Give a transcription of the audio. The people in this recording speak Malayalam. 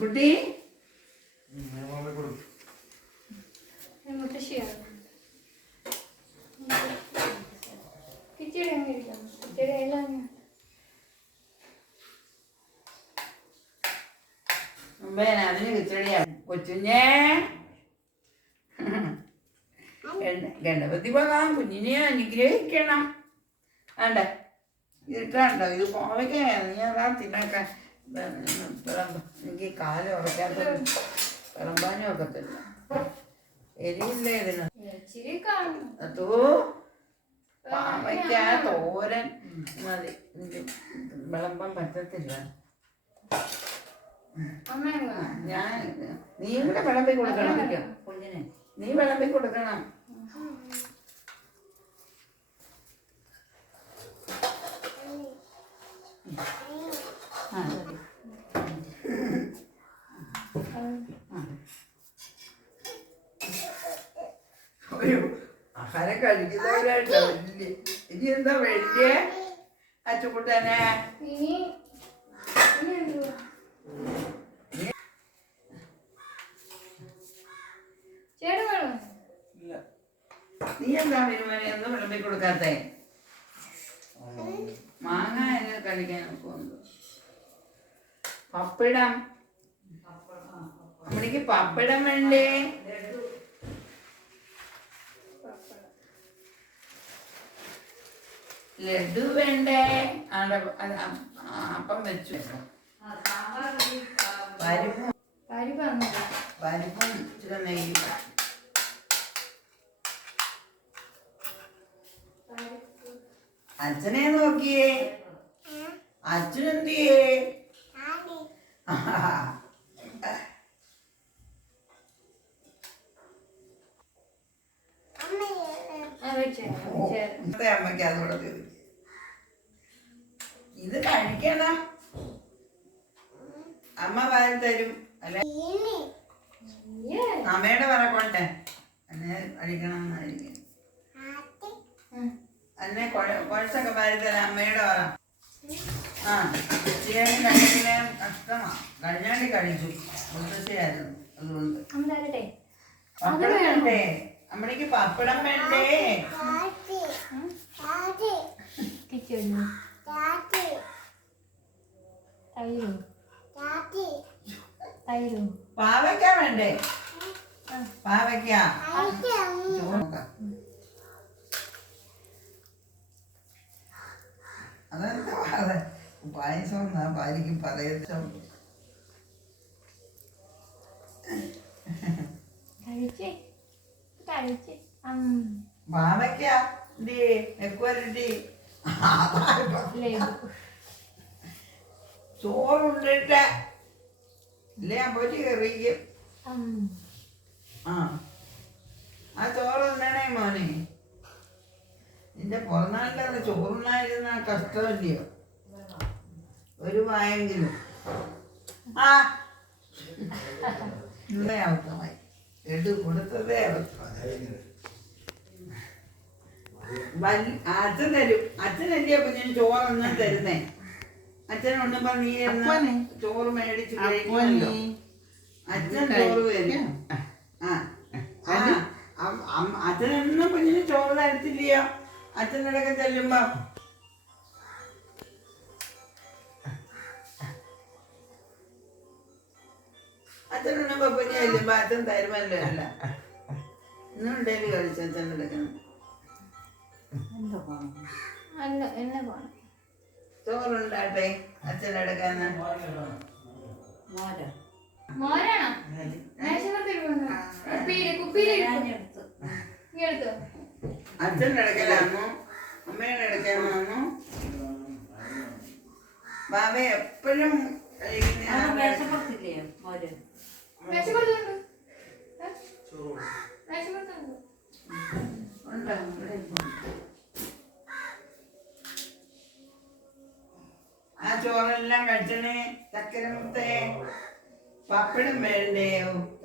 കുട്ടി അതിന് കിച്ചടിയാ കൊച്ചുഞ്ഞേ ഗണപതി ഭഗവാൻ കുഞ്ഞിനെ അനുഗ്രഹിക്കണം. വേണ്ട ഇതിട്ടുണ്ടോ ഇത് പോവയ്ക്കാ നീ അതാ തിന്നൊക്കെ എനിക്ക് കാലം ഉറക്കാത്ത വിളമ്പാനും ഒക്കത്തില്ല. എരിയില്ലേ ഇതിന് അതോ പാവയ്ക്ക തോരൻ മതി. വിളമ്പാൻ പറ്റത്തില്ല. ഞാൻ നീ കൂടെ വിളമ്പി കൊടുക്കണം കുഞ്ഞിനെ. നീ വിളമ്പി കൊടുക്കണം. ഒരു ആഹാരം കഴിക്കുന്നവരായിട്ടോ വലിയ ഇനി എന്താ വലിയ അച്ചുകുട്ടനെ നീ എന്താ വരുമാനം ഒന്നും വിളമ്പി കൊടുക്കാത്തേ? മാങ്ങ എന്നെ കഴിക്കാൻ നോക്കുന്നുണ്ട്. പപ്പടം അമ്മക്ക് പപ്പടം വേണ്ടേ? ലഡു വേണ്ടേ? അപ്പം വെച്ചു പരിപ്പും ഇച്ചിരി നെയ്യും. അച്ഛനെ നോക്കിയേ. അച്ഛനെന്തിയേ? അമ്മയ്ക്ക് അതോടെ തീർക്കും. ഇത് കഴിക്കണം. അമ്മ വാരി തരും. അല്ലെ അമ്മയുടെ പറക്കോട്ടെ എന്നെ കഴിക്കണം എന്നായിരിക്കും. എന്നെ കുഴച്ചൊക്കെ വാരി തരാം അമ്മയുടെ പറ. ആ ചെയ്യാൻ കഴിക്കില്ല. കഷ്ടമാ. കഴിഞ്ഞാണ്ടി കഴിച്ചു. മുത്തശ്ശിയായിരുന്നു. അതുകൊണ്ട് പപ്പടം വേണ്ടേ? അമ്മയ്ക്ക് പപ്പടം വേണ്ടേ? പാവയ്ക്ക വേണ്ടേ? പാവയ്ക്ക അതെന്താ പായസം എന്നാ പാലിക്കും പതയസം. പാവയ്ക്ക ചോറുണ്ടിട്ട് ഇല്ലേ അപ്പോച്ച് കയറിക്കും. ആ ചോറ് ഉണ്ടണേ മോനെ. നിന്റെ പുറനാട്ടിലത് ചോറുണ്ടായിരുന്ന കഷ്ടമല്ലയോ? ഒരു വായെങ്കിലും ഇന്നേ അവസ്ഥമായി. എടു കൊടുത്തതേ അവസ്ഥ. അച്ഛൻ തരും. അച്ഛനല്ലയോ കുഞ്ഞിന് ചോറൊന്നും തരുന്നേ? അച്ഛനുണ്ടപ്പോ നീ ചോറ് മേടിച്ച് കഴിക്കുമല്ലോ. അച്ഛൻ ചോറ് തരും. അച്ഛനൊന്നും കുഞ്ഞിന് ചോറ് തരത്തില്ലയോ? അച്ഛനടക്കം ചെല്ലുമ്പോ അച്ഛനുണ്ടപ്പോ കുഞ്ഞ് ചെല്ലുമ്പോ അച്ഛൻ തരുമല്ലോ. അല്ല ഇന്നുണ്ടേല് കഴിച്ചു അച്ഛനടക്കണം. ചോറുണ്ടാട്ടെ അച്ഛനെടുക്കാന്ന്. അച്ഛനെടുക്കലാണോ അമ്മയുടെ എടുക്കാനാണോ? ബാബ എപ്പോഴും ആ ചോറെല്ലാം കഴിച്ചണേ. ചക്കര മുത്തേ പപ്പടം വേണ്ടേ?